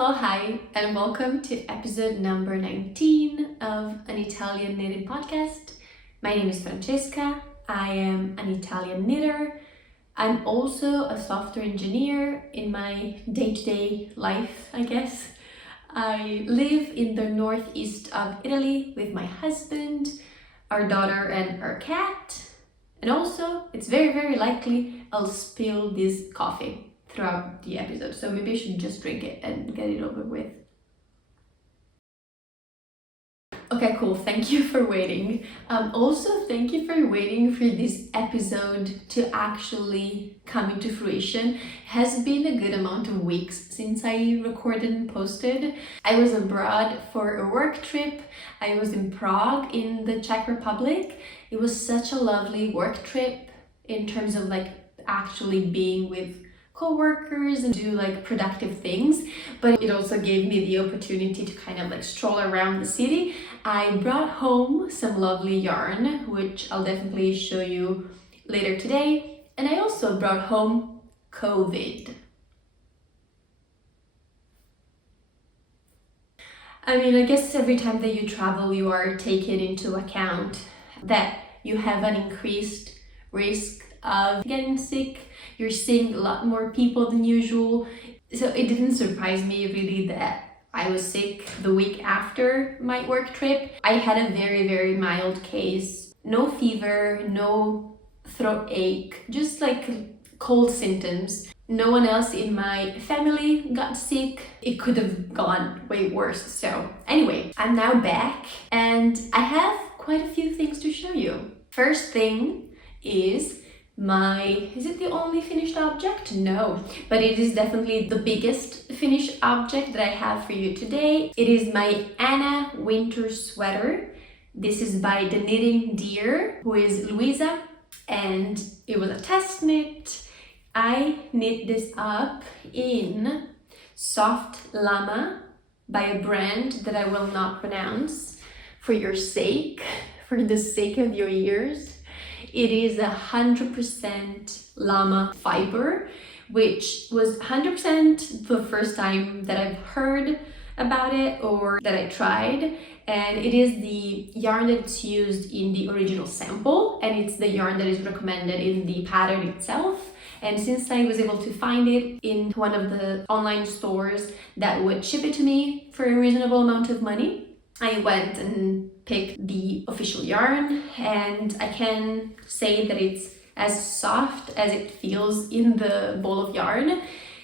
Hello, hi, and welcome to episode number 19 of an Italian knitting podcast. My name is Francesca. I am an Italian knitter. I'm also a software engineer in my day-to-day life, I guess. I live in the northeast of Italy with my husband, our daughter, and our cat. And also, it's very likely I'll spill this coffee throughout the episode, so maybe I should just drink it and get it over with. Okay, cool. Thank you for waiting. Also, thank you for waiting for this episode to actually come into fruition. It has been a good amount of weeks since I recorded and posted. I was abroad for a work trip. I was in Prague in the Czech Republic. It was such a lovely work trip in terms of actually being with co-workers and do productive things, but it also gave me the opportunity to kind of stroll around the city. I brought home some lovely yarn, which I'll definitely show you later today, and I also brought home COVID. I mean, I guess every time that you travel, you are taking into account that you have an increased risk of getting sick. You're seeing a lot more people than usual. So it didn't surprise me really that I was sick the week after my work trip. I had a very mild case. No fever, no throat ache, just cold symptoms. No one else in my family got sick. It could have gone way worse. So anyway, I'm now back and I have quite a few things to show you. First thing is it the only finished object? No, but it is definitely the biggest finished object that I have for you today. It is my Anna winter sweater. This is by the Knitting Deer, who is Louisa, and it was a test knit. I knit this up in soft Lama by a brand that I will not pronounce for your sake, for the sake of your ears. It is 100% Lama fiber, which was 100% the first time that I've heard about it or that I tried. And it is the yarn that's used in the original sample, and it's the yarn that is recommended in the pattern itself. And since I was able to find it in one of the online stores that would ship it to me for a reasonable amount of money, I went and picked the official yarn, and I can say that it's as soft as it feels in the ball of yarn.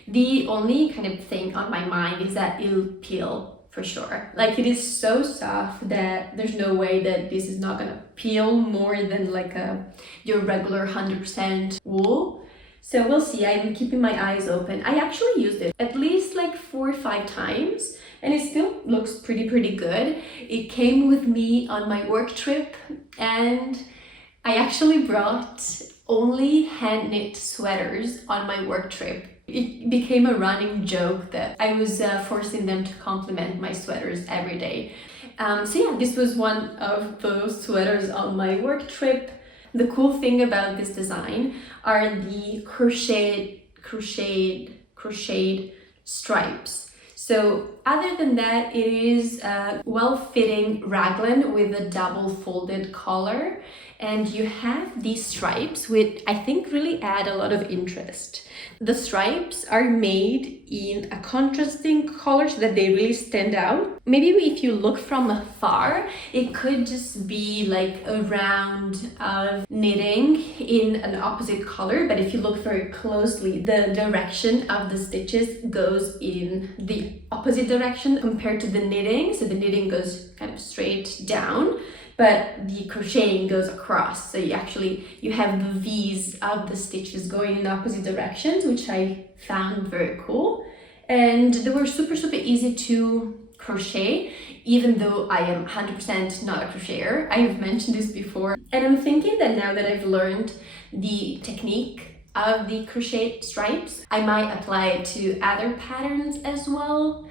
The only kind of thing on my mind is that it'll peel for sure. It is so soft that there's no way that this is not gonna peel more than your regular 100% wool. So we'll see. I'm keeping my eyes open. I actually used it at least 4 or 5 times, and it still looks pretty good. It came with me on my work trip, and I actually brought only hand knit sweaters on my work trip. It became a running joke that I was forcing them to compliment my sweaters every day. So yeah, this was one of those sweaters on my work trip. The cool thing about this design are the crocheted stripes. So other than that, it is a well-fitting raglan with a double folded collar, and you have these stripes which I think really add a lot of interest. The stripes are made in a contrasting color so that they really stand out. Maybe if you look from afar, it could just be a round of knitting in an opposite color, but if you look very closely, the direction of the stitches goes in the opposite direction compared to the knitting. So the knitting goes kind of straight down, but the crocheting goes across. So you have the V's of the stitches going in opposite directions, which I found very cool. And they were super easy to crochet, even though I am 100% not a crocheter. I have mentioned this before. And I'm thinking that now that I've learned the technique of the crochet stripes, I might apply it to other patterns as well.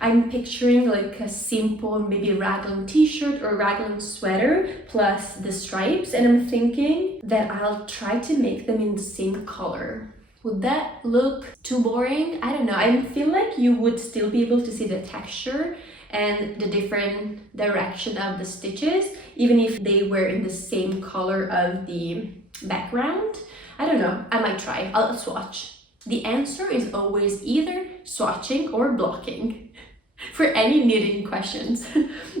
I'm picturing a simple maybe raglan t-shirt or raglan sweater plus the stripes, and I'm thinking that I'll try to make them in the same color. Would that look too boring? I don't know. I feel like you would still be able to see the texture and the different direction of the stitches, even if they were in the same color of the background. I don't know. I might try. I'll swatch. The answer is always either swatching or blocking for any knitting questions.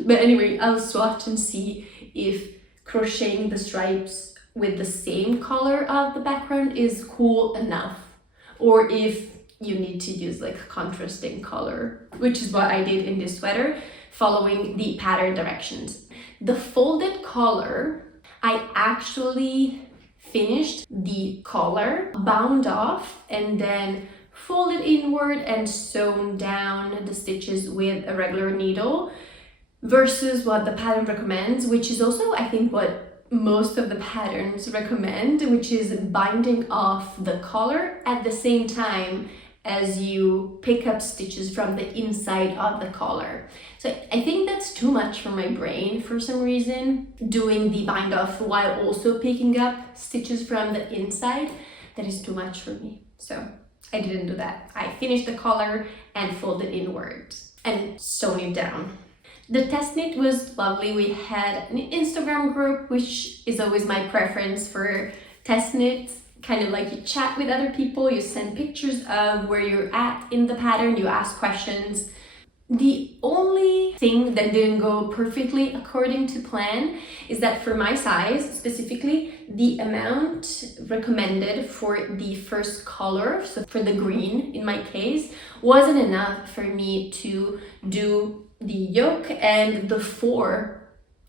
But anyway, I'll swatch and see if crocheting the stripes with the same color of the background is cool enough, or if you need to use like contrasting color, which is what I did in this sweater, following the pattern directions. The folded collar, I actually finished the collar, bound off, and then folded inward and sewn down the stitches with a regular needle, versus what the pattern recommends, which is also I think what most of the patterns recommend, which is binding off the collar at the same time as you pick up stitches from the inside of the collar. So I think that's too much for my brain for some reason, doing the bind off while also picking up stitches from the inside. That is too much for me, so I didn't do that. I finished the collar and folded inward and sewn it down. The test knit was lovely. We had an Instagram group, which is always my preference for test knits. Kind of like you chat with other people, you send pictures of where you're at in the pattern, you ask questions. The only thing that didn't go perfectly according to plan is that for my size specifically, the amount recommended for the first color, so for the green in my case, wasn't enough for me to do the yoke and the 4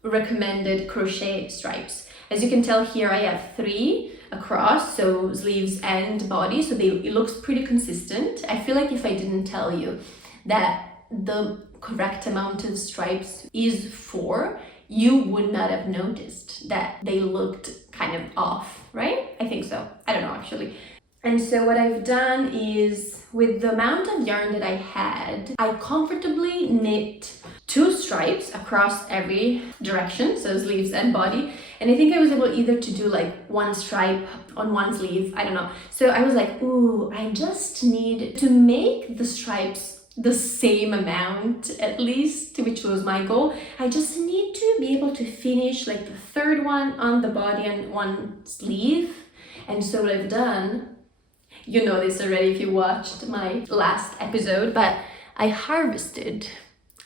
recommended crochet stripes. As you can tell here, I have 3 across, so sleeves and body, so it looks pretty consistent. I feel like if I didn't tell you that the correct amount of stripes is 4, you would not have noticed that they looked kind of off, right? I think so. I don't know actually. And so what I've done is, with the amount of yarn that I had, I comfortably knit 2 stripes across every direction, so sleeves and body. And I think I was able either to do like 1 stripe on 1 sleeve, I don't know. So I was like, ooh, I just need to make the stripes the same amount at least, which was my goal. I just need to be able to finish like the 3rd one on the body and 1 sleeve. And so what I've done, you know this already if you watched my last episode, but I harvested.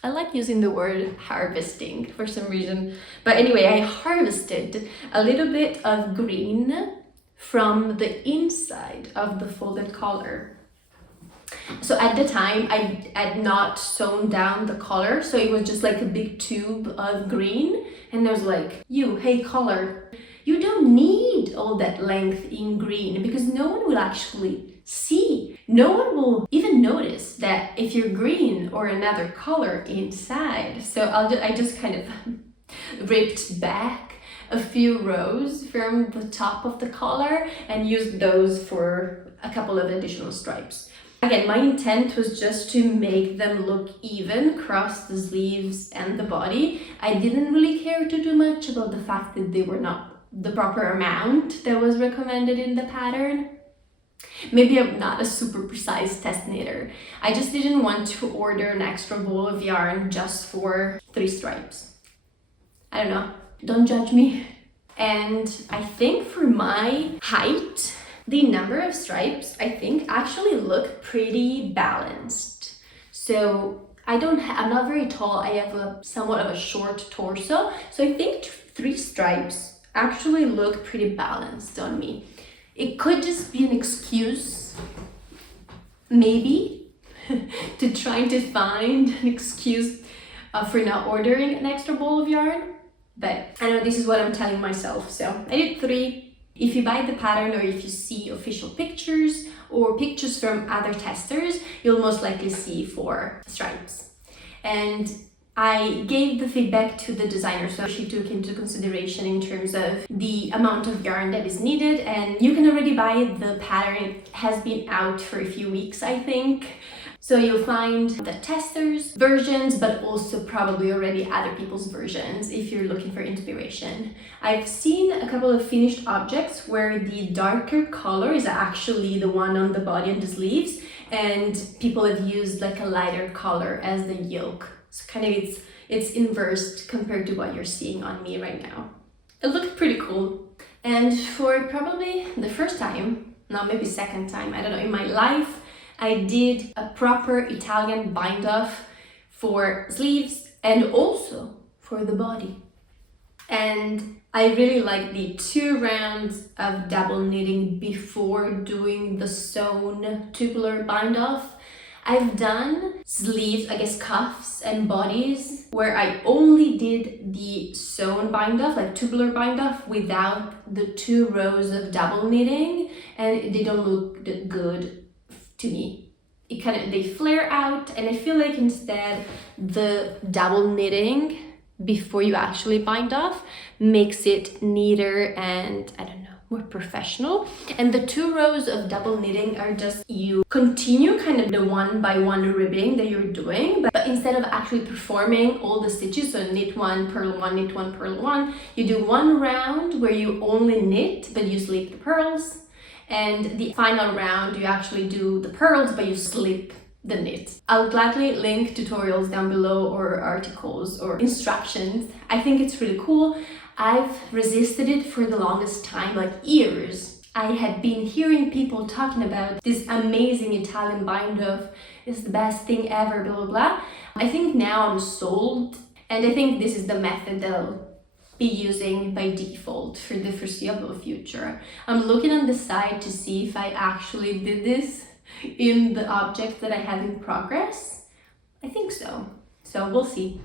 I like using the word harvesting for some reason. But anyway, I harvested a little bit of green from the inside of the folded collar. So at the time, I had not sewn down the collar, so it was just like a big tube of green. And I was like, hey collar, you don't need all that length in green because no one will actually see. No one will even notice that if you're green or another color inside. So I just kind of ripped back a few rows from the top of the collar and used those for a couple of additional stripes. Again, my intent was just to make them look even across the sleeves and the body. I didn't really care to do much about the fact that they were not the proper amount that was recommended in the pattern. Maybe I'm not a super precise test knitter. I just didn't want to order an extra ball of yarn just for 3 stripes. I don't know. Don't judge me. And I think for my height, the number of stripes, I think, actually look pretty balanced. So I'm not very tall. I have somewhat of a short torso. So I think 3 stripes actually look pretty balanced on me. It could just be an excuse, maybe, to trying to find an excuse for not ordering an extra ball of yarn. But I know this is what I'm telling myself. So I did 3. If you buy the pattern or if you see official pictures or pictures from other testers, you'll most likely see 4 stripes. And I gave the feedback to the designer, so she took into consideration in terms of the amount of yarn that is needed, and you can already buy the pattern. It has been out for a few weeks, I think. So you'll find the testers' versions, but also probably already other people's versions if you're looking for inspiration. I've seen a couple of finished objects where the darker color is actually the one on the body and the sleeves, and people have used like a lighter color as the yoke. So kind of it's inversed compared to what you're seeing on me right now. It looked pretty cool. And for probably the first time, no, maybe second time, I don't know, in my life, I did a proper Italian bind off for sleeves and also for the body. And I really like the 2 rounds of double knitting before doing the sewn tubular bind off. I've done sleeves, I guess cuffs and bodies, where I only did the sewn bind off, like tubular bind off, without the 2 rows of double knitting, and they don't look good to me. They flare out, and I feel like instead the double knitting before you actually bind off makes it neater and, I don't know, more professional. And the 2 rows of double knitting are just, you continue kind of the 1 by 1 ribbing that you're doing, but instead of actually performing all the stitches, so knit 1, purl 1, knit 1, purl 1, you do 1 round where you only knit but you slip the purls, and the final round you actually do the purls but you slip the knit. I'll gladly link tutorials down below or articles or instructions. I think it's really cool. I've resisted it for the longest time, like years. I had been hearing people talking about this amazing Italian bind off. It's the best thing ever, blah, blah, blah. I think now I'm sold, and I think this is the method that I'll be using by default for the foreseeable future. I'm looking on the side to see if I actually did this in the object that I have in progress. I think so. So we'll see.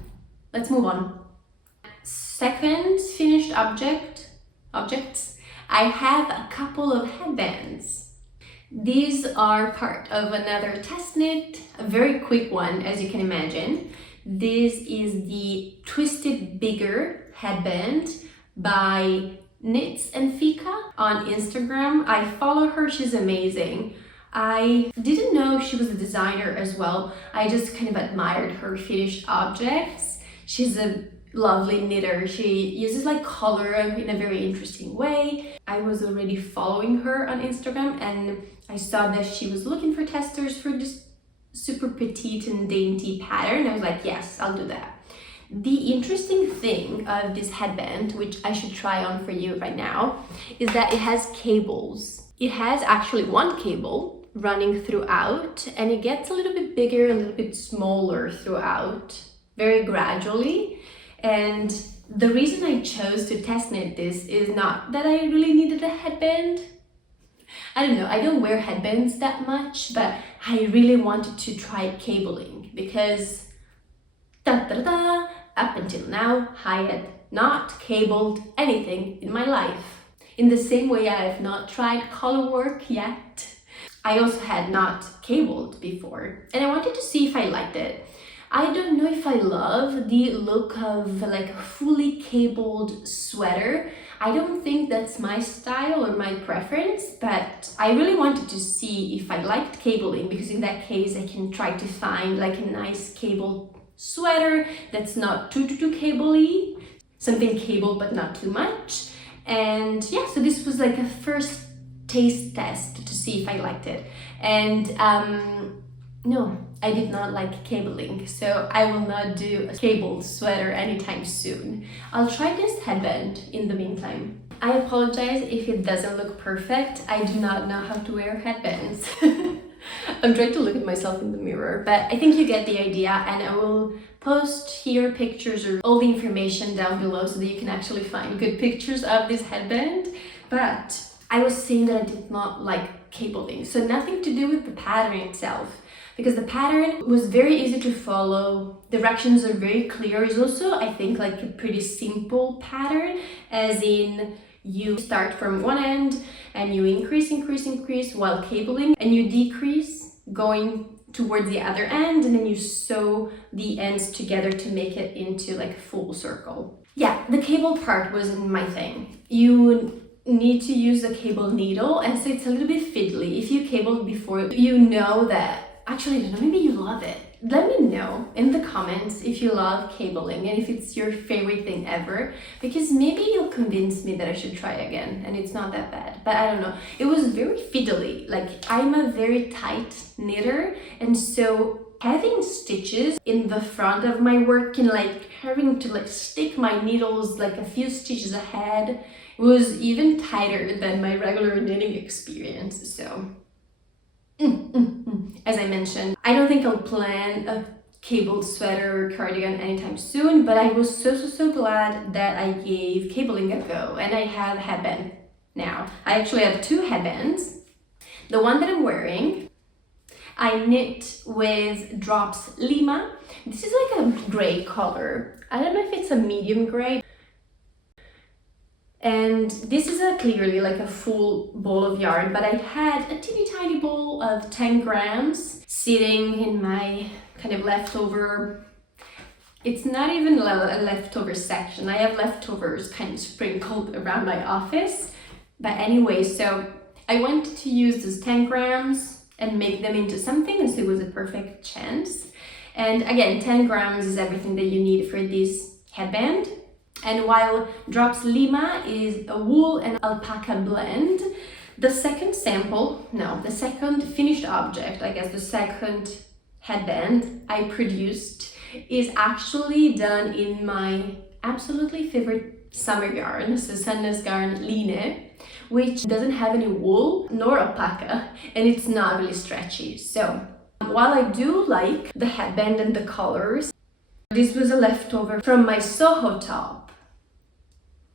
Let's move on. Second finished objects, I have a couple of headbands. These are part of another test knit, a very quick one, as you can imagine. This is the It Bigger Headband by knitsandfika on Instagram. I follow her, she's amazing. I didn't know she was a designer as well. I just kind of admired her finished objects. She's a lovely knitter. She uses like color in a very interesting way. I was already following her on Instagram, and I saw that she was looking for testers for this super petite and dainty pattern. I was like, yes, I'll do that. The interesting thing of this headband, which I should try on for you right now, is that it has cables. It has actually 1 cable running throughout, and it gets a little bit bigger, a little bit smaller throughout, very gradually. And the reason I chose to test knit this is not that I really needed a headband. I don't know, I don't wear headbands that much, but I really wanted to try cabling because up until now, I had not cabled anything in my life. In the same way I have not tried color work yet. I also had not cabled before, and I wanted to see if I liked it. I don't know if I love the look of like a fully cabled sweater. I don't think that's my style or my preference, but I really wanted to see if I liked cabling, because in that case I can try to find like a nice cabled sweater that's not too cable-y, something cabled but not too much. And yeah, so this was like a first taste test to see if I liked it. And no, I did not like cabling, so I will not do a cabled sweater anytime soon. I'll try this headband in the meantime. I apologize if it doesn't look perfect. I do not know how to wear headbands. I'm trying to look at myself in the mirror, but I think you get the idea, and I will post here pictures or all the information down below so that you can actually find good pictures of this headband. But I was saying that I did not like cabling, so nothing to do with the pattern itself, because the pattern was very easy to follow. Directions are very clear. It's also, I think, like a pretty simple pattern, as in you start from one end and you increase while cabling, and you decrease going towards the other end, and then you sew the ends together to make it into like a full circle. Yeah, the cable part wasn't my thing. You need to use a cable needle, and so it's a little bit fiddly. If you cabled before, you know that actually, I don't know, maybe you love it. Let me know in the comments if you love cabling and if it's your favorite thing ever, because maybe you'll convince me that I should try again and it's not that bad. But I don't know, it was very fiddly. Like, I'm a very tight knitter, and so having stitches in the front of my work and like having to like stick my needles like a few stitches ahead was even tighter than my regular knitting experience. So as I mentioned, I don't think I'll plan a cabled sweater or cardigan anytime soon, but I was so glad that I gave cabling a go, and I have a headband now. I actually have two headbands. The one that I'm wearing, I knit with Drops Lima. This is like a gray color. I don't know if it's a medium gray. And this is clearly like a full ball of yarn, but I had a teeny tiny ball of 10 grams sitting in my kind of leftover, it's not even a leftover section. I have leftovers kind of sprinkled around my office. But anyway, so I wanted to use those 10 grams and make them into something, and so it was a perfect chance. And again, 10 grams is everything that you need for this headband. And while Drops Lima is a wool and alpaca blend, the second finished object, I guess the second headband I produced is actually done in my absolutely favorite summer yarn, so Sandnes Garn Lina, which doesn't have any wool nor alpaca, and it's not really stretchy. So while I do like the headband and the colors, this was a leftover from my Soho top.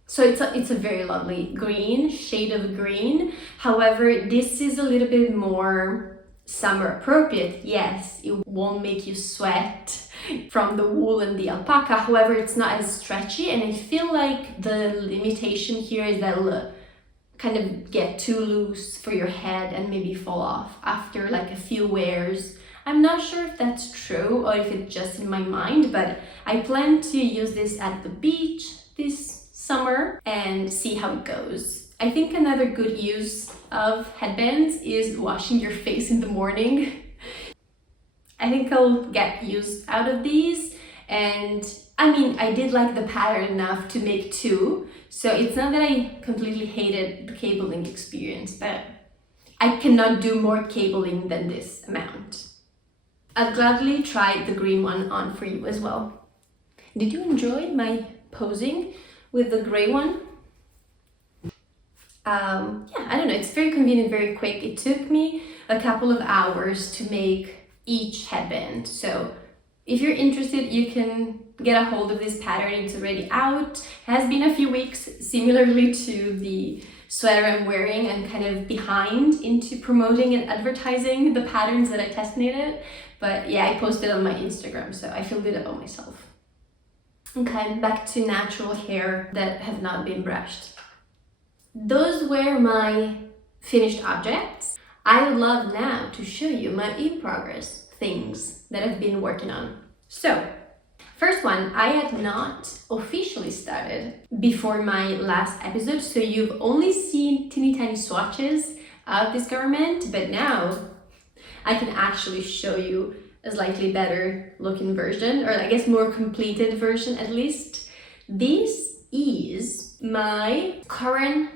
So it's a very lovely green, shade of green. However, this is a little bit more summer appropriate. Yes, it won't make you sweat from the wool and the alpaca. However, it's not as stretchy, and I feel like the limitation here is that it'll kind of get too loose for your head and maybe fall off after like a few wears. I'm not sure if that's true or if it's just in my mind, but I plan to use this at the beach this summer and see how it goes. I think another good use of headbands is washing your face in the morning. I think I'll get use out of these, and I mean, I did like the pattern enough to make two, so it's not that I completely hated the cabling experience, but I cannot do more cabling than this amount. I'll gladly try the green one on for you as well. Did you enjoy my posing with the gray one? Yeah, I don't know, it's very convenient, very quick. It took me a couple of hours to make each headband. So if you're interested, you can get a hold of this pattern. It's already out. It has been a few weeks, similarly to the sweater I'm wearing. I'm kind of behind into promoting and advertising the patterns that I test knitted. But yeah, I posted on my Instagram, so I feel good about myself. Okay, back to natural hair that have not been brushed. Those were my finished objects. I would love now to show you my in-progress things that I've been working on. So, first one, I had not officially started before my last episode, so you've only seen teeny tiny swatches of this garment, but now I can actually show you a slightly better looking version, or I guess more completed version at least. This is my Corran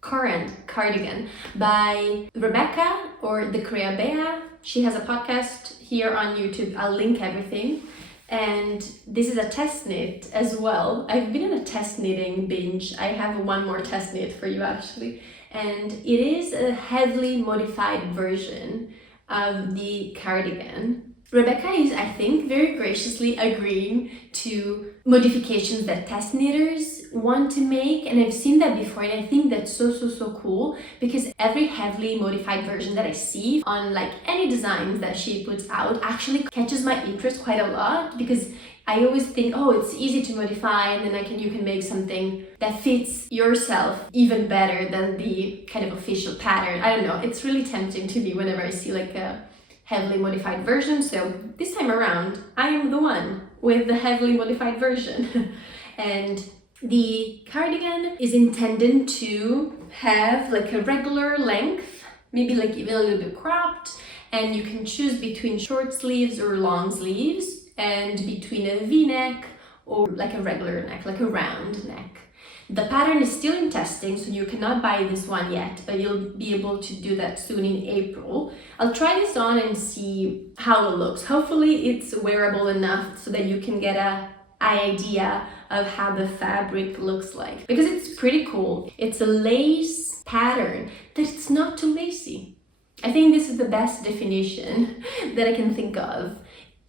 Cardigan by Rebecca, or the Creabea. She has a podcast here on YouTube. I'll link everything. And this is a test knit as well. I've been in a test knitting binge. I have one more test knit for you actually. And it is a heavily modified version of the cardigan. Rebecca is, I think, very graciously agreeing to modifications that test knitters want to make, and I've seen that before, and I think that's so cool, because every heavily modified version that I see on like any designs that she puts out actually catches my interest quite a lot, because I always think, oh, it's easy to modify, and then you can make something that fits yourself even better than the kind of official pattern. I don't know, it's really tempting to me whenever I see like a heavily modified version. So this time around, I am the one with the heavily modified version. And the cardigan is intended to have like a regular length, maybe like even a little bit cropped, and you can choose between short sleeves or long sleeves, and between a V-neck or like a regular neck, like a round neck. The pattern is still in testing, so you cannot buy this one yet, but you'll be able to do that soon in April. I'll try this on and see how it looks. Hopefully it's wearable enough so that you can get an idea of how the fabric looks like, because it's pretty cool. It's a lace pattern that it's not too lacy. I think this is the best definition that I can think of.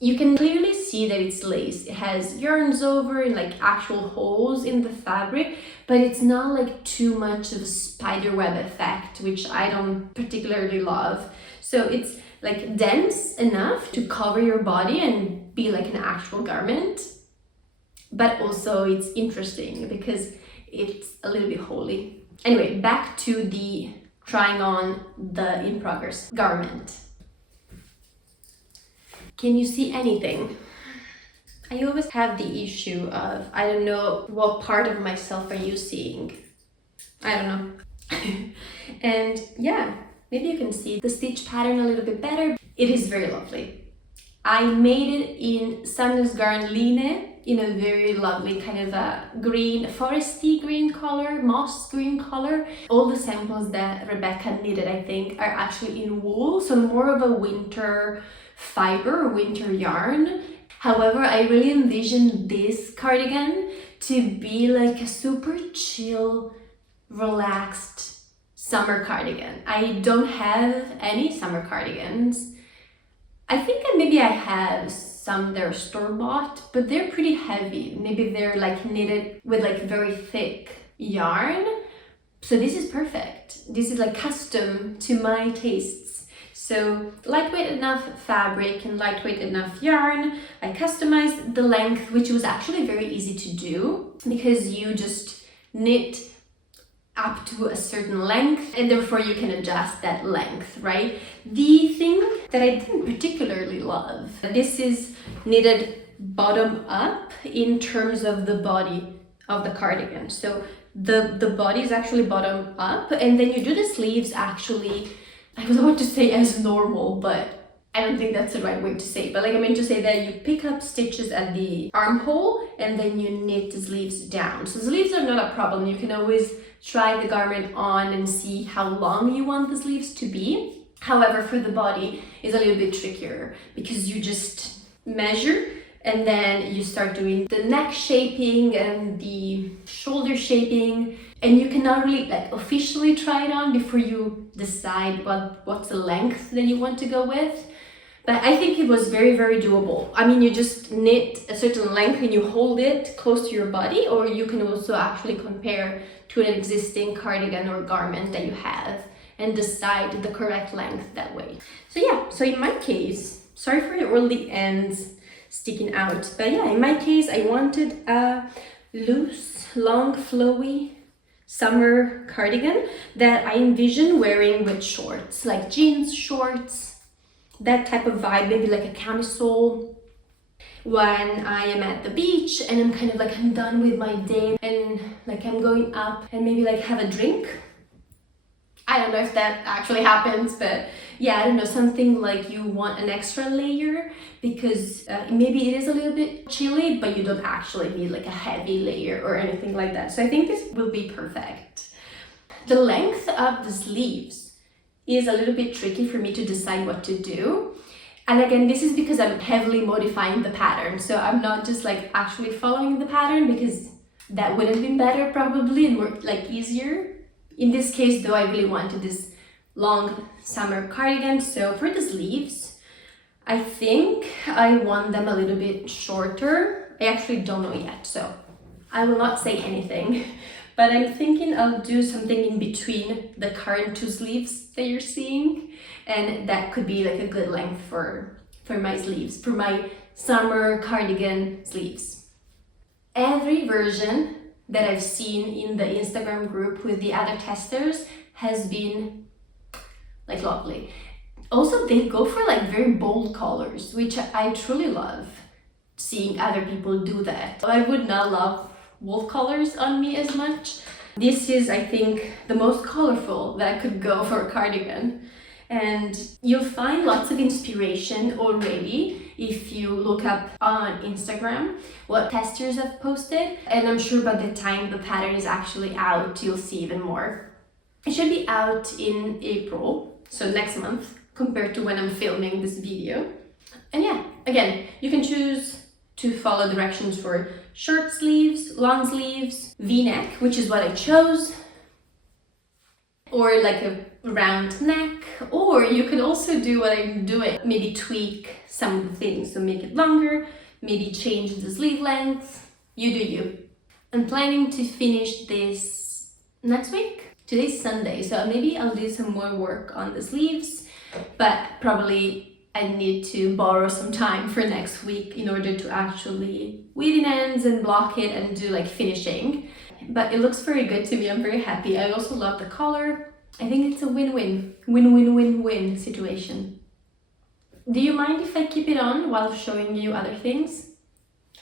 You can clearly see that it's lace. It has yarns over and like actual holes in the fabric, but it's not like too much of a spider web effect, which I don't particularly love. So it's like dense enough to cover your body and be like an actual garment, but also it's interesting because it's a little bit holy. Anyway, back to the trying on the in progress garment. Can you see anything? I always have the issue of, I don't know what part of myself are you seeing? I don't know. And yeah, maybe you can see the stitch pattern a little bit better. It is very lovely. I made it in Sandnes Garn Lina in a very lovely kind of a green, foresty green color, moss green color. All the samples that Rebecca knitted, I think, are actually in wool, so more of a winter fiber, winter yarn. However, I really envision this cardigan to be like a super chill, relaxed summer cardigan. I don't have any summer cardigans. I think maybe I have some that are store-bought, but they're pretty heavy. Maybe they're like knitted with like very thick yarn. So this is perfect. This is like custom to my tastes. So lightweight enough fabric and lightweight enough yarn. I customized the length, which was actually very easy to do because you just knit up to a certain length and therefore you can adjust that length, right? The thing that I didn't particularly love, this is knitted bottom up in terms of the body of the cardigan. So the body is actually bottom up, and then you do the sleeves actually, I was about to say as normal, but I don't think that's the right way to say it. But like I meant to say that you pick up stitches at the armhole and then you knit the sleeves down. So sleeves are not a problem. You can always try the garment on and see how long you want the sleeves to be. However, for the body is a little bit trickier because you just measure and then you start doing the neck shaping and the shoulder shaping, and you cannot really like officially try it on before you decide what's the length that you want to go with. But I think it was very, very doable. I mean, you just knit a certain length and you hold it close to your body, or you can also actually compare to an existing cardigan or garment that you have and decide the correct length that way. So yeah, so in my case, sorry for all the ends sticking out, but yeah, in my case, I wanted a loose, long, flowy summer cardigan that I envision wearing with shorts, like jeans shorts, that type of vibe, maybe like a camisole when I am at the beach and I'm kind of like, I'm done with my day and like I'm going up and maybe like have a drink. I don't know if that actually happens, but yeah, I don't know, something like you want an extra layer because maybe it is a little bit chilly, but you don't actually need like a heavy layer or anything like that. So I think this will be perfect. The length of the sleeves is a little bit tricky for me to decide what to do. And again, this is because I'm heavily modifying the pattern. So I'm not just like actually following the pattern, because that would have been better probably and more like easier. In this case though, I really wanted this long summer cardigan. So for the sleeves, I think I want them a little bit shorter. I actually don't know yet, so I will not say anything. But I'm thinking I'll do something in between the current two sleeves that you're seeing, and that could be like a good length for my sleeves, for my summer cardigan sleeves. Every version that I've seen in the Instagram group with the other testers has been like lovely. Also, they go for like very bold colors, which I truly love seeing other people do that. I would not love wolf colors on me as much. This is, I think, the most colorful that I could go for a cardigan. And you'll find lots of inspiration already if you look up on Instagram what testers have posted. And I'm sure by the time the pattern is actually out, you'll see even more. It should be out in April, so next month, compared to when I'm filming this video. And yeah, again, you can choose to follow directions for short sleeves, long sleeves, V-neck, which is what I chose, or like a round neck, or you could also do what I'm doing, maybe tweak some of the things, so make it longer, maybe change the sleeve length. You do you. I'm planning to finish this next week. Today's Sunday, so maybe I'll do some more work on the sleeves, but probably I need to borrow some time for next week in order to actually weave in ends and block it and do like finishing. But it looks very good to me. I'm very happy. I also love the color. I think it's a win-win situation. Do you mind if I keep it on while showing you other things?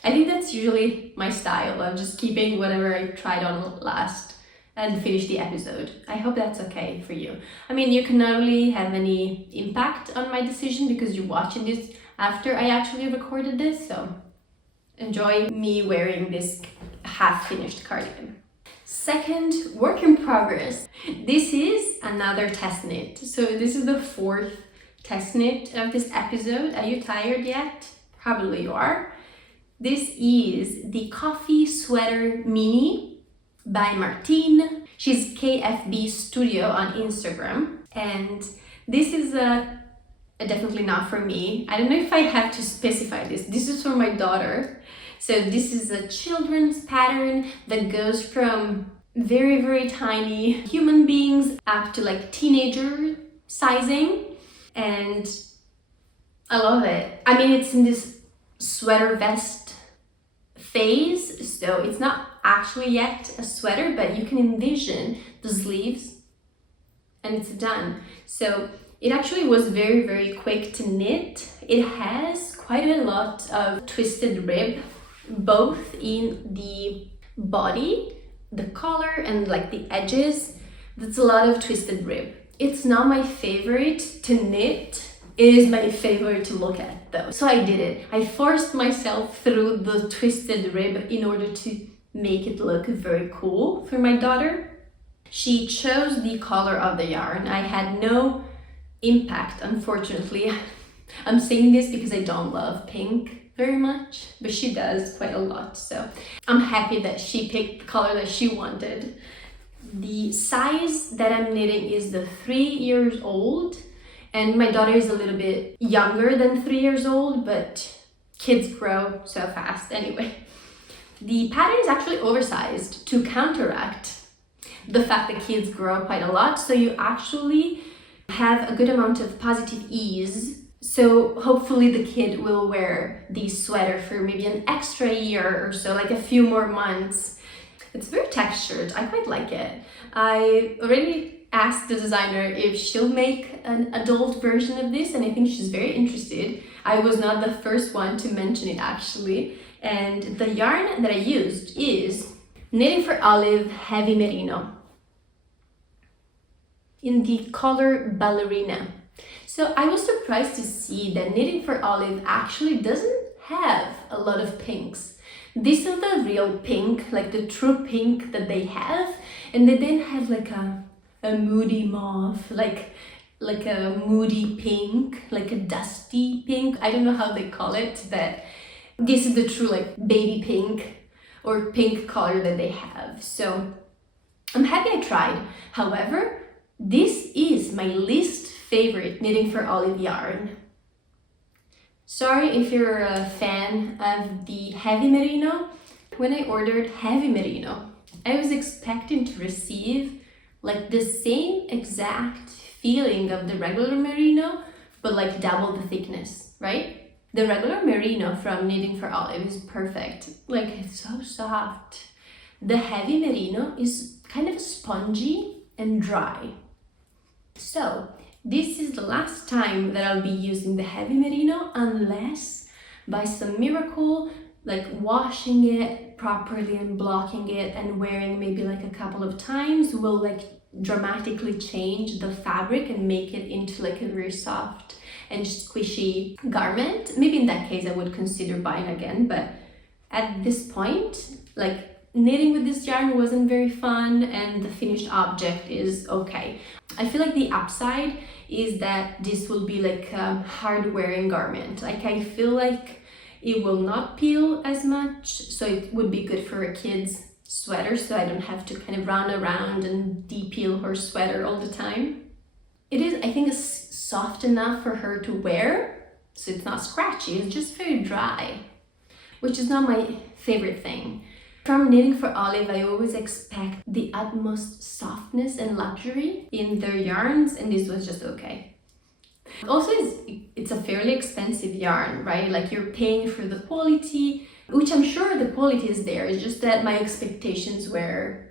I think that's usually my style of just keeping whatever I tried on last and finish the episode. I hope that's okay for you. I mean, you can not really have any impact on my decision because you're watching this after I actually recorded this, so enjoy me wearing this half-finished cardigan. Second, work in progress. This is another test knit. So this is the fourth test knit of this episode. Are you tired yet? Probably you are. This is the Coffee Sweater Mini by Martine. She's kfb.studio on Instagram, and this is definitely not for me. I don't know if I have to specify this. This is for my daughter. So this is a children's pattern that goes from very, very tiny human beings up to like teenager sizing, and I love it. I mean, it's in this sweater vest phase, so it's not actually yet a sweater, but you can envision the sleeves and it's done. So it actually was very, very quick to knit. It has quite a lot of twisted rib, both in the body, the collar, and like the edges. That's a lot of twisted rib. It's not my favorite to knit. It is my favorite to look at though. So I did it. I forced myself through the twisted rib in order to make it look very cool for my daughter. She chose the color of the yarn. I had no impact, unfortunately. I'm saying this because I don't love pink very much, but she does quite a lot. So I'm happy that she picked the color that she wanted. The size that I'm knitting is the 3 years old, and my daughter is a little bit younger than 3 years old, but kids grow so fast anyway. The pattern is actually oversized to counteract the fact that kids grow quite a lot, so you actually have a good amount of positive ease. So hopefully the kid will wear the sweater for maybe an extra year or so, like a few more months. It's very textured. I quite like it. I already asked the designer if she'll make an adult version of this, and I think she's very interested. I was not the first one to mention it actually. And the yarn that I used is Knitting for Olive Heavy Merino in the color Ballerina. So I was surprised to see that Knitting for Olive actually doesn't have a lot of pinks. This is the real pink, like the true pink that they have, and they then have like a moody mauve, like a moody pink, like a dusty pink. I don't know how they call it, but this is the true like baby pink or pink color that they have. So I'm happy I tried. However, this is my least favorite Knitting for Olive yarn. Sorry if you're a fan of the heavy merino. When I ordered heavy merino, I was expecting to receive like the same exact feeling of the regular merino, but like double the thickness, right? The regular merino from Knitting for Olive is perfect. Like, it's so soft. The heavy merino is kind of spongy and dry. So this is the last time that I'll be using the heavy merino, unless by some miracle, like washing it properly and blocking it and wearing maybe like a couple of times will like dramatically change the fabric and make it into like a very soft and squishy garment, maybe in that case I would consider buying again. But at this point, like, knitting with this yarn wasn't very fun and the finished object is okay. I feel like the upside is that this will be like a hard wearing garment. Like, I feel like it will not peel as much, so it would be good for a kid's sweater, so I don't have to kind of run around and de-peel her sweater all the time. It is, I think, soft enough for her to wear, so it's not scratchy, it's just very dry, which is not my favorite thing. From knitting for Olive, I always expect the utmost softness and luxury in their yarns, and this was just okay. Also, it's a fairly expensive yarn, right? Like, you're paying for the quality, which I'm sure the quality is there. It's just that my expectations were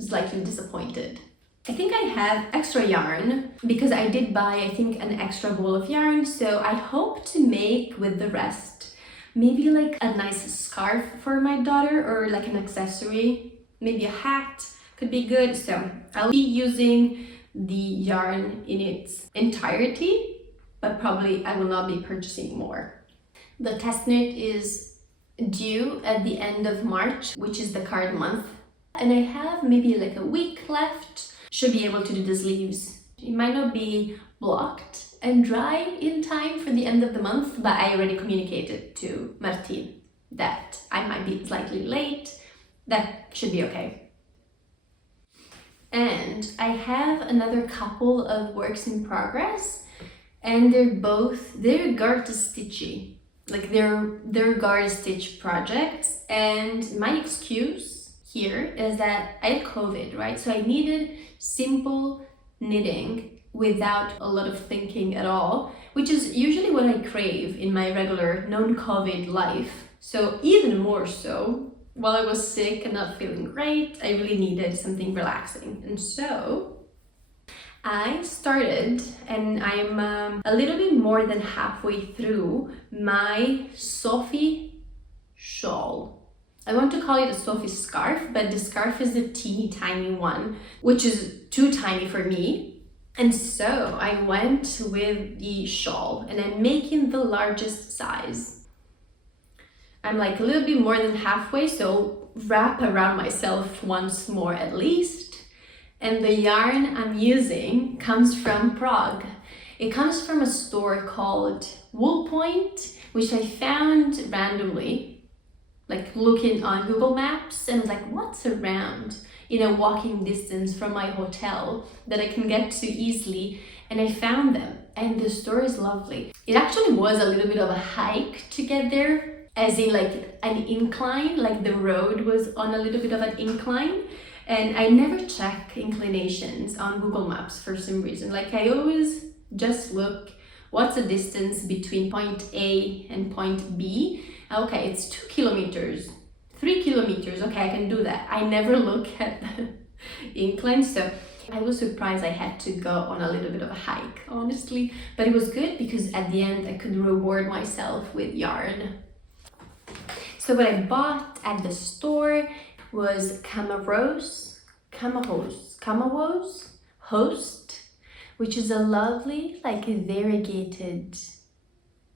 slightly disappointed. I think I have extra yarn because I did buy, I think, an extra ball of yarn, so I hope to make with the rest maybe like a nice scarf for my daughter, or like an accessory, maybe a hat could be good. So I'll be using the yarn in its entirety, but probably I will not be purchasing more. The test knit is due at the end of March, which is the card month, and I have maybe like a week left. Should be able to do the sleeves. It might not be blocked and dry in time for the end of the month, but I already communicated to Martin that I might be slightly late. That should be okay. And I have another couple of works in progress, and they're garter stitchy, like they're garter stitch projects. And my excuse here is that I had COVID, right? So I needed simple knitting without a lot of thinking at all, which is usually what I crave in my regular non-COVID life. So even more so, while I was sick and not feeling great, I really needed something relaxing. And so I started, and I'm a little bit more than halfway through my Sophie Shawl. I want to call it a Sophie scarf, but the scarf is a teeny tiny one, which is too tiny for me. And so I went with the shawl, and I'm making the largest size. I'm like a little bit more than halfway, so wrap around myself once more at least. And the yarn I'm using comes from Prague. It comes from a store called WoolPoint, which I found randomly, like looking on Google Maps, and I was like, what's around in a walking distance from my hotel that I can get to easily? And I found them, and the store is lovely. It actually was a little bit of a hike to get there, as in like an incline, like the road was on a little bit of an incline, and I never check inclinations on Google Maps for some reason. Like, I always just look, what's the distance between point A and point B? Okay, it's 2 kilometers. 3 kilometers, okay, I can do that. I never look at the incline, so I was surprised I had to go on a little bit of a hike, honestly. But it was good because at the end I could reward myself with yarn. So what I bought at the store was CaMaRose, HØST, which is a lovely, like a variegated,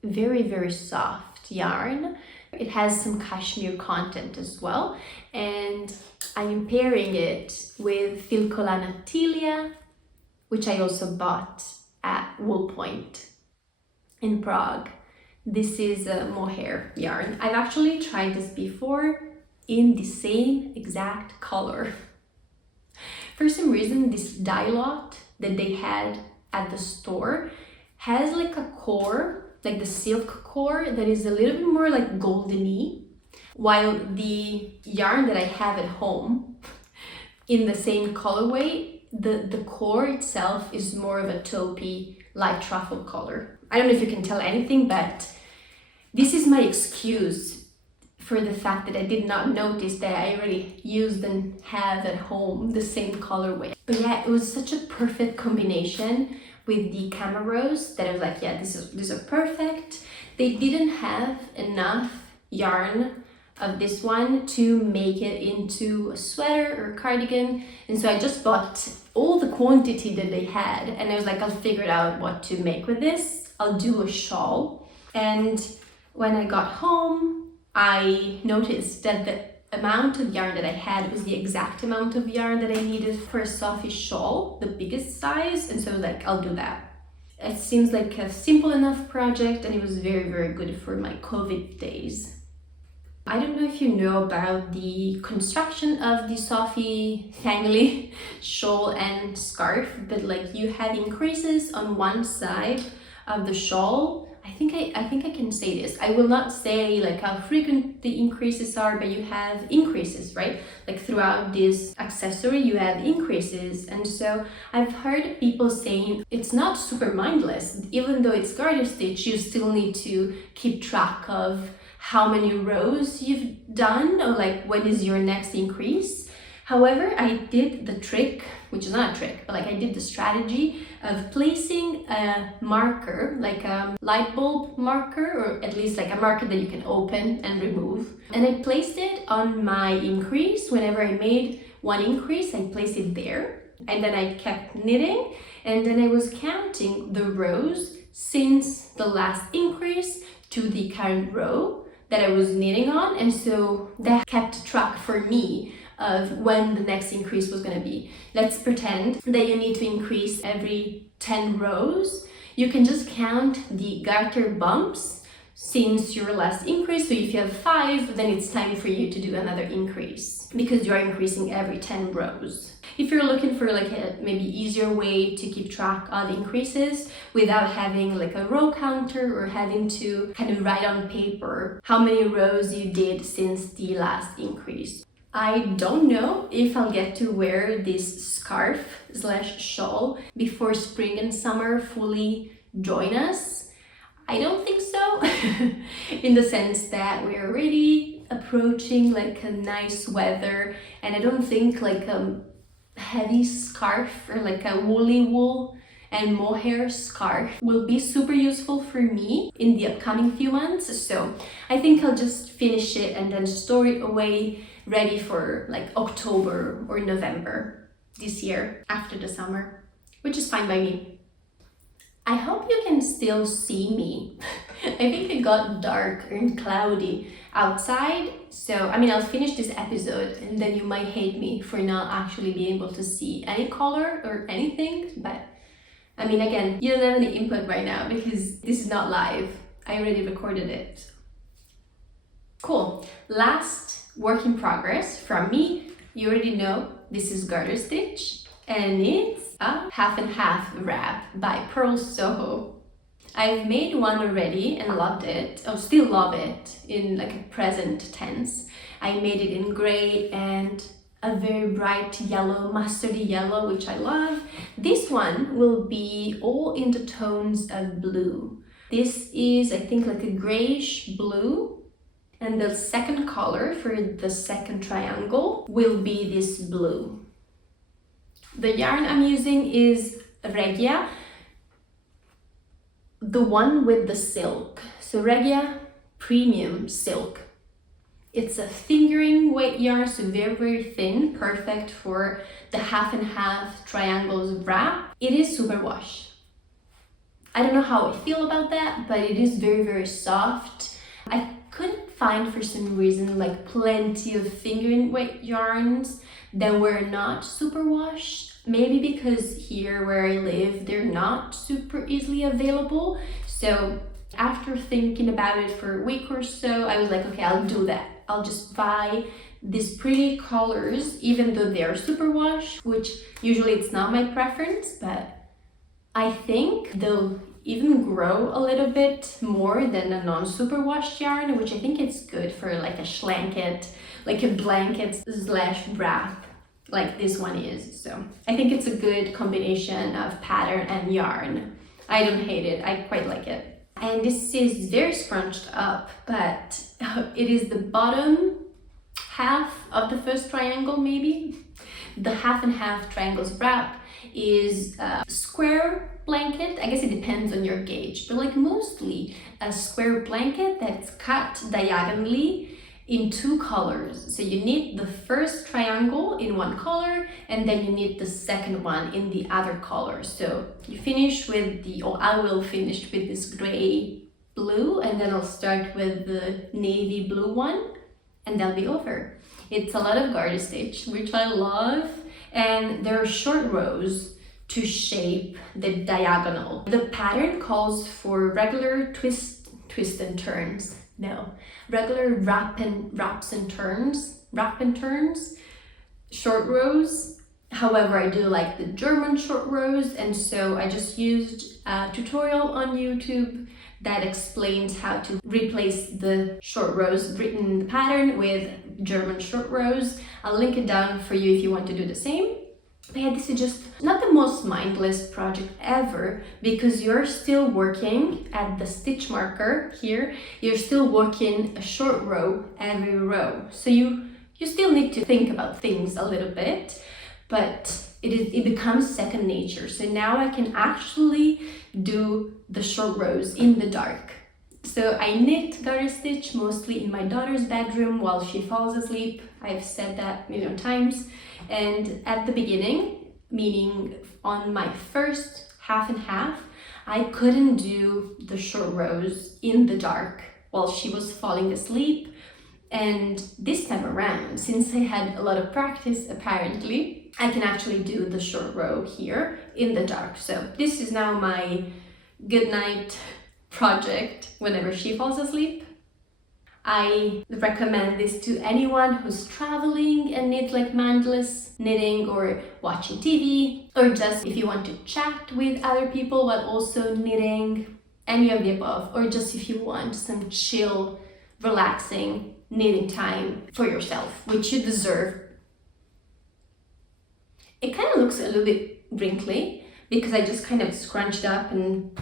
very, very soft yarn. It has some cashmere content as well, and I'm pairing it with Filcolana Tilia, which I also bought at WoolPoint in Prague. This is a mohair yarn. I've actually tried this before in the same exact color. For some reason, this dye lot that they had at the store has like a core, like the silk core, that is a little bit more like goldeny, while the yarn that I have at home in the same colorway, the core itself is more of a taupey light truffle color. I don't know if you can tell anything, but this is my excuse for the fact that I did not notice that I already used and have at home the same colorway. But yeah, it was such a perfect combination with the CaMaRose that I was like, yeah, these are perfect. They didn't have enough yarn of this one to make it into a sweater or cardigan. And so I just bought all the quantity that they had, and I was like, I'll figure out what to make with this. I'll do a shawl. And when I got home, I noticed that the amount of yarn that I had was the exact amount of yarn that I needed for a Sophie Shawl, the biggest size. And so I was like, I'll do that. It seems like a simple enough project, and it was very, very good for my COVID days. I don't know if you know about the construction of the Sophie family shawl and scarf, but like you have increases on one side of the shawl. I think I can say this. I will not say like how frequent the increases are, but you have increases, right? Like throughout this accessory, you have increases. And so I've heard people saying it's not super mindless. Even though it's garter stitch, you still need to keep track of how many rows you've done, or like when is your next increase. However, I did the trick, which is not a trick, but like I did the strategy of placing a marker, like a light bulb marker, or at least like a marker that you can open and remove. And I placed it on my increase. Whenever I made one increase, I placed it there. And then I kept knitting, and then I was counting the rows since the last increase to the current row that I was knitting on. And so that kept track for me of when the next increase was going to be. Let's pretend that you need to increase every 10 rows. You can just count the garter bumps since your last increase. So if you have 5, then it's time for you to do another increase because you are increasing every 10 rows. If you're looking for like a maybe easier way to keep track of increases without having like a row counter or having to kind of write on paper how many rows you did since the last increase. I don't know if I'll get to wear this scarf / shawl before spring and summer fully join us. I don't think so, in the sense that we're already approaching like a nice weather, and I don't think like heavy scarf or like a wool and mohair scarf will be super useful for me in the upcoming few months. So I think I'll just finish it and then store it away, ready for like October or November this year after the summer, which is fine by me. I hope you can still see me. I think it got dark and cloudy outside, so I mean I'll finish this episode and then you might hate me for not actually being able to see any color or anything, but I mean again, you don't have any input right now because this is not live. I already recorded it. Cool. Last work in progress from me. You already know this is garter stitch, and it's a half and half wrap by Purl Soho. I've made one already and loved it. I still love it in like a present tense. I made it in gray and a very bright yellow, mustardy yellow, which I love. This one will be all in the tones of blue. This is, I think, like a grayish blue. And the second color for the second triangle will be this blue. The yarn I'm using is Regia, the one with the silk. So Regia Premium Silk. It's a fingering weight yarn, so very, very thin, perfect for the half and half triangles wrap. It is superwash. I don't know how I feel about that, but it is very, very soft. I couldn't find for some reason like plenty of fingering weight yarns that were not superwash. Maybe because here where I live, they're not super easily available. So after thinking about it for a week or so, I was like, okay, I'll do that. I'll just buy these pretty colors, even though they're superwash, which usually it's not my preference, but I think they'll even grow a little bit more than a non-superwash yarn, which I think it's good for like a schlanket, like a blanket / wrap like this one is. So I think it's a good combination of pattern and yarn. I don't hate it, I quite like it. And this is very scrunched up, but it is the bottom half of the first triangle maybe. The half and half triangles wrap is a square blanket. I guess it depends on your gauge, but like mostly a square blanket that's cut diagonally in 2 colors. So you knit the first triangle in one color and then you knit the second one in the other color. So you finish with or I will finish with this gray blue, and then I'll start with the navy blue one, and that'll be over. It's a lot of garter stitch, which I love, and there are short rows to shape the diagonal. The pattern calls for regular twist and turns. No, regular wraps and turns, short rows. However, I do like the German short rows, and so I just used a tutorial on YouTube that explains how to replace the short rows written in the pattern with German short rows. I'll link it down for you if you want to do the same. But yeah, this is just not the most mindless project ever, because you're still working at the stitch marker here. You're still working a short row every row. So you still need to think about things a little bit, but it becomes second nature. So now I can actually do the short rows in the dark. So I knit garter stitch mostly in my daughter's bedroom while she falls asleep. I've said that a million times. And at the beginning, meaning on my first half and half, I couldn't do the short rows in the dark while she was falling asleep. And this time around, since I had a lot of practice apparently, I can actually do the short row here in the dark. So this is now my good night project whenever she falls asleep. I recommend this to anyone who's traveling and needs like mindless knitting, or watching TV, or just if you want to chat with other people while also knitting, any of the above, or just if you want some chill, relaxing knitting time for yourself, which you deserve. It kind of looks a little bit wrinkly because I just kind of scrunched up and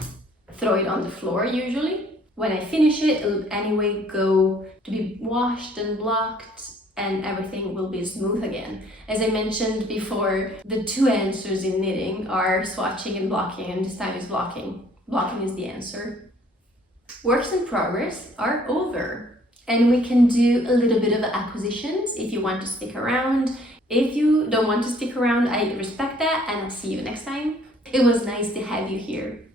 throw it on the floor usually. When I finish it, it'll anyway go to be washed and blocked, and everything will be smooth again. As I mentioned before, the 2 answers in knitting are swatching and blocking, and this time is blocking. Blocking is the answer. Works in progress are over, and we can do a little bit of acquisitions if you want to stick around. If you don't want to stick around, I respect that, and I'll see you next time. It was nice to have you here.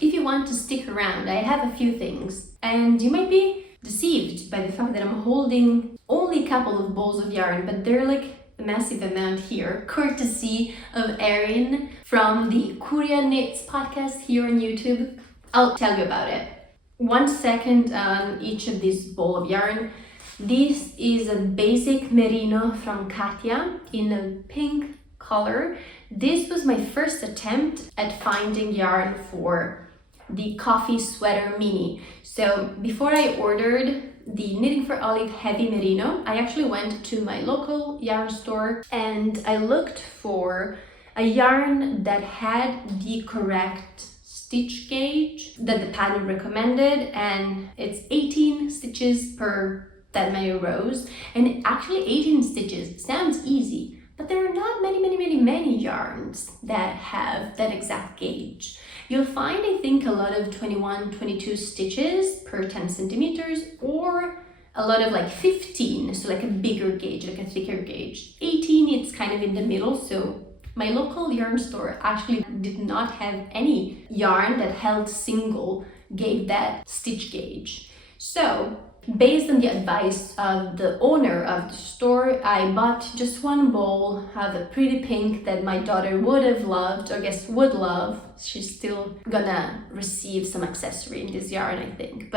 If you want to stick around, I have a few things, and you might be deceived by the fact that I'm holding only a couple of balls of yarn, but they're like a massive amount here, courtesy of Erin from the Korean Knits podcast here on YouTube. I'll tell you about it. 1 second on each of these ball of yarn. This is a basic merino from Katja in a pink color. This was my first attempt at finding yarn for the coffee sweater mini. So before I ordered the Knitting for Olive heavy merino, I actually went to my local yarn store and I looked for a yarn that had the correct stitch gauge that the pattern recommended, and it's 18 stitches per that many rows. And actually 18 stitches sounds easy, but there are not many yarns that have that exact gauge. You'll find, I think, a lot of 21, 22 stitches per 10 centimeters, or a lot of like 15, so like a bigger gauge, like a thicker gauge. 18, it's kind of in the middle, so my local yarn store actually did not have any yarn that held single gave that stitch gauge. So based on the advice of the owner of the store, I bought just 1 ball of a pretty pink that my daughter would have loved, or guess would love. She's still gonna receive some accessory in this yarn, I think.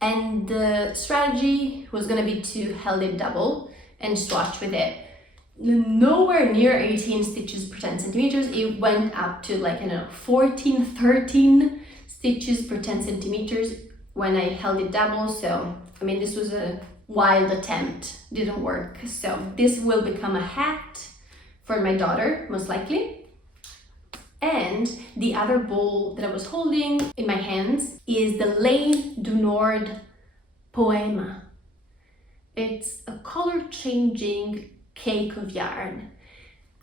And the strategy was gonna be to held it double and swatch with it. Nowhere near 18 stitches per 10 centimeters. It went up to like, 14, 13 stitches per 10 centimeters when I held it double. So I mean, this was a wild attempt, didn't work. So this will become a hat for my daughter, most likely. And the other bowl that I was holding in my hands is the Lane du Nord Poema. It's a color-changing cake of yarn.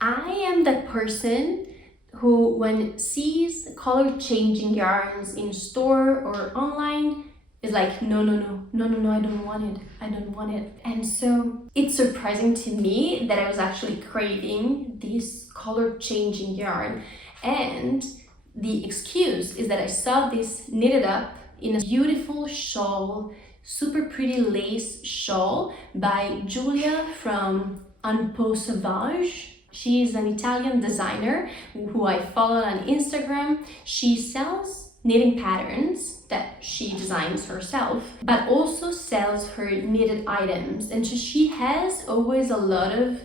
I am that person who, when sees color-changing yarns in store or online, is like, no, I don't want it. And so it's surprising to me that I was actually craving this color changing yarn. And the excuse is that I saw this knitted up in a beautiful shawl, super pretty lace shawl by Giulia from Un Po Sauvage. She is an Italian designer who I follow on Instagram. She sells knitting patterns that she designs herself, but also sells her knitted items. And so she has always a lot of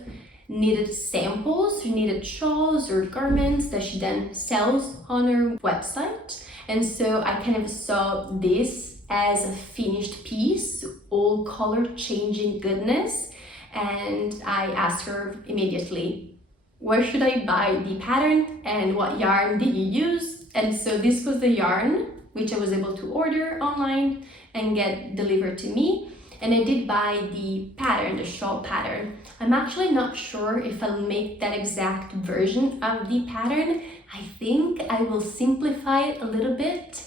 knitted samples, knitted shawls or garments that she then sells on her website. And so I kind of saw this as a finished piece, all color changing goodness. And I asked her immediately, where should I buy the pattern and what yarn did you use? And so this was the yarn, which I was able to order online and get delivered to me. And I did buy the pattern, the shawl pattern. I'm actually not sure if I'll make that exact version of the pattern. I think I will simplify it a little bit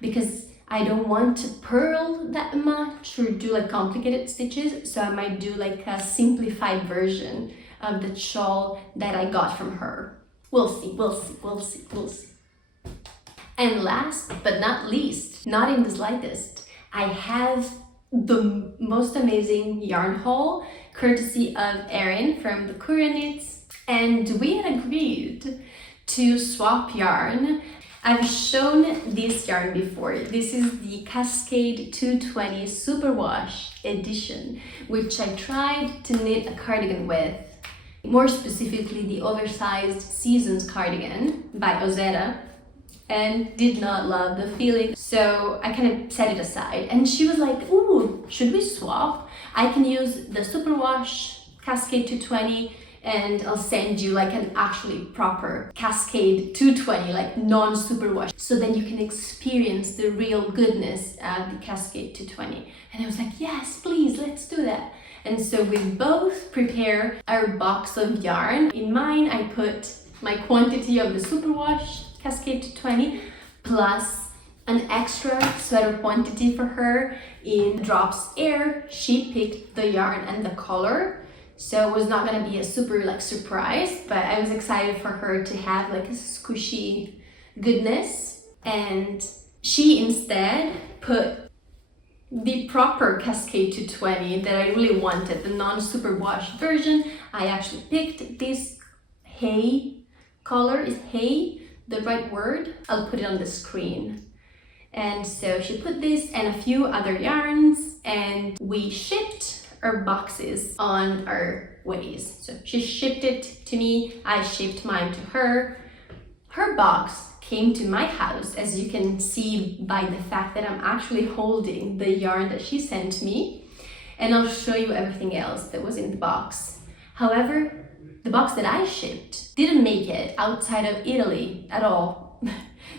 because I don't want to purl that much or do like complicated stitches. So I might do like a simplified version of the shawl that I got from her. We'll see. And last but not least, not in the slightest, I have the most amazing yarn haul courtesy of Erin from the Corran Knits, and we had agreed to swap yarn. I've shown this yarn before. This is the Cascade 220 Superwash edition, which I tried to knit a cardigan with. More specifically, the oversized Seasons cardigan by Ozera, and did not love the feeling. So I kind of set it aside. And she was like, ooh, should we swap? I can use the Superwash Cascade 220 and I'll send you like an actually proper Cascade 220, like non-superwash. So then you can experience the real goodness of the Cascade 220. And I was like, yes, please, let's do that. And so we both prepare our box of yarn. In mine, I put my quantity of the Superwash Cascade 220 plus an extra sweater quantity for her in Drops Air. She picked the yarn and the color. So it was not gonna be a super like surprise, but I was excited for her to have like a squishy goodness. And she instead put the proper Cascade 220 that I really wanted, the non-superwash version. I actually picked this hay color. Is hay the right word? I'll put it on the screen. And so she put this and a few other yarns, and we shipped our boxes on our ways. So she shipped it to me, I shipped mine to her. Her box came to my house, as you can see by the fact that I'm actually holding the yarn that she sent me, and I'll show you everything else that was in the box. However, the box that I shipped didn't make it outside of Italy at all.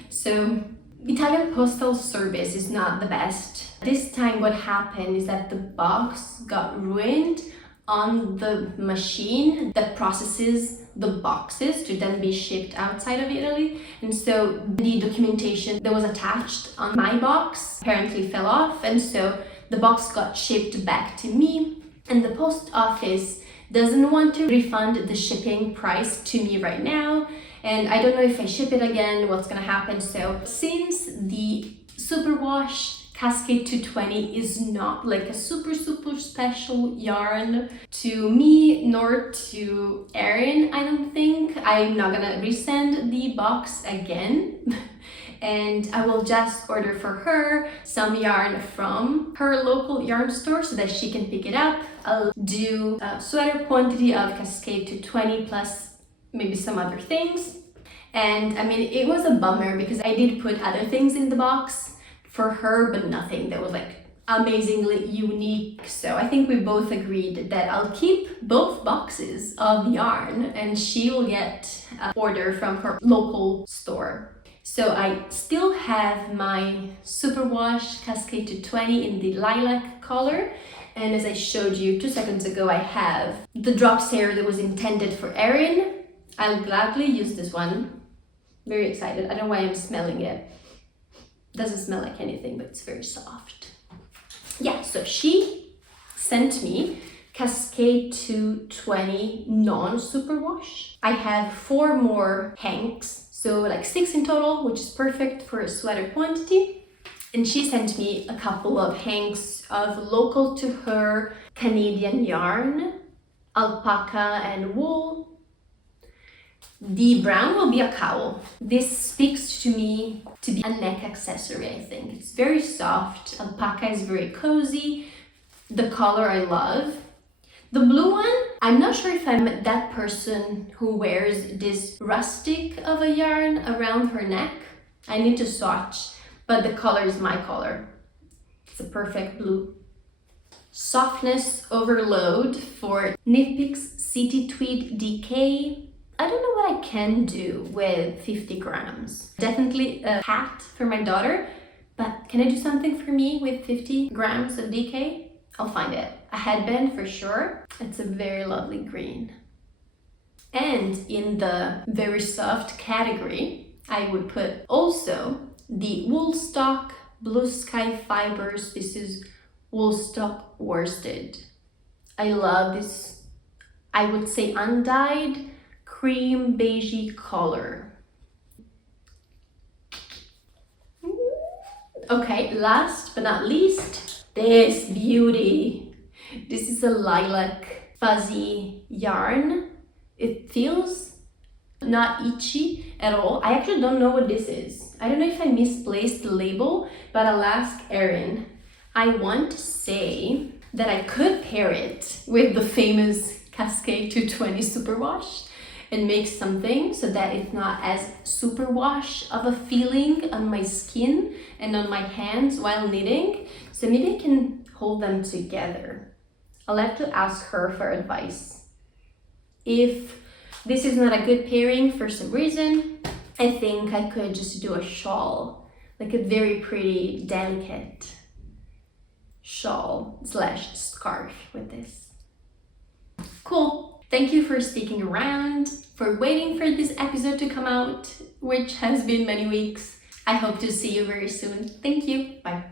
So Italian postal service is not the best. This time what happened is that the box got ruined on the machine that processes the boxes to then be shipped outside of Italy. And so the documentation that was attached on my box apparently fell off, and so the box got shipped back to me, and the post office doesn't want to refund the shipping price to me right now, and I don't know if I ship it again, what's gonna happen. So since the Superwash Cascade 220 is not like a super special yarn to me nor to Erin, I don't think. I'm not gonna resend the box again. And I will just order for her some yarn from her local yarn store so that she can pick it up. I'll do a sweater quantity of Cascade 220 plus maybe some other things. And I mean, it was a bummer because I did put other things in the box for her, but nothing that was like amazingly unique. So I think we both agreed that I'll keep both boxes of yarn and she will get an order from her local store. So I still have my Superwash Cascade 220 in the lilac color. And as I showed you 2 seconds ago, I have the Drops Air that was intended for Erin. I'll gladly use this one. Very excited. I don't know why I'm smelling it. Doesn't smell like anything, but it's very soft. yeah, so she sent me Cascade 220 non-superwash. I have 4 more hanks, so like 6 in total, which is perfect for a sweater quantity. And she sent me a couple of hanks of local to her Canadian yarn, alpaca and wool. The brown will be a cowl. This speaks to me to be a neck accessory, I think. It's very soft. Alpaca is very cozy. The color I love. The blue one, I'm not sure if I'm that person who wears this rustic of a yarn around her neck. I need to swatch, but the color is my color. It's a perfect blue. Softness overload for Knitpicks City Tweed DK. I don't know what I can do with 50 grams. Definitely a hat for my daughter, but can I do something for me with 50 grams of DK? I'll find it. A headband for sure. It's a very lovely green. And in the very soft category, I would put also the Woolstock Blue Sky Fibers. This is Woolstock worsted. I love this, I would say undyed cream beigey color. Okay, last but not least, this beauty. This is a lilac fuzzy yarn. It feels not itchy at all. I actually don't know what this is. I don't know if I misplaced the label, but I'll ask Erin. I want to say that I could pair it with the famous Cascade 220 Superwash and make something so that it's not as superwash of a feeling on my skin and on my hands while knitting. So maybe I can hold them together. I'll have to ask her for advice. If this is not a good pairing for some reason, I think I could just do a shawl, like a very pretty, delicate shawl / scarf with this. Cool. Thank you for sticking around, for waiting for this episode to come out, which has been many weeks. I hope to see you very soon. Thank you. Bye.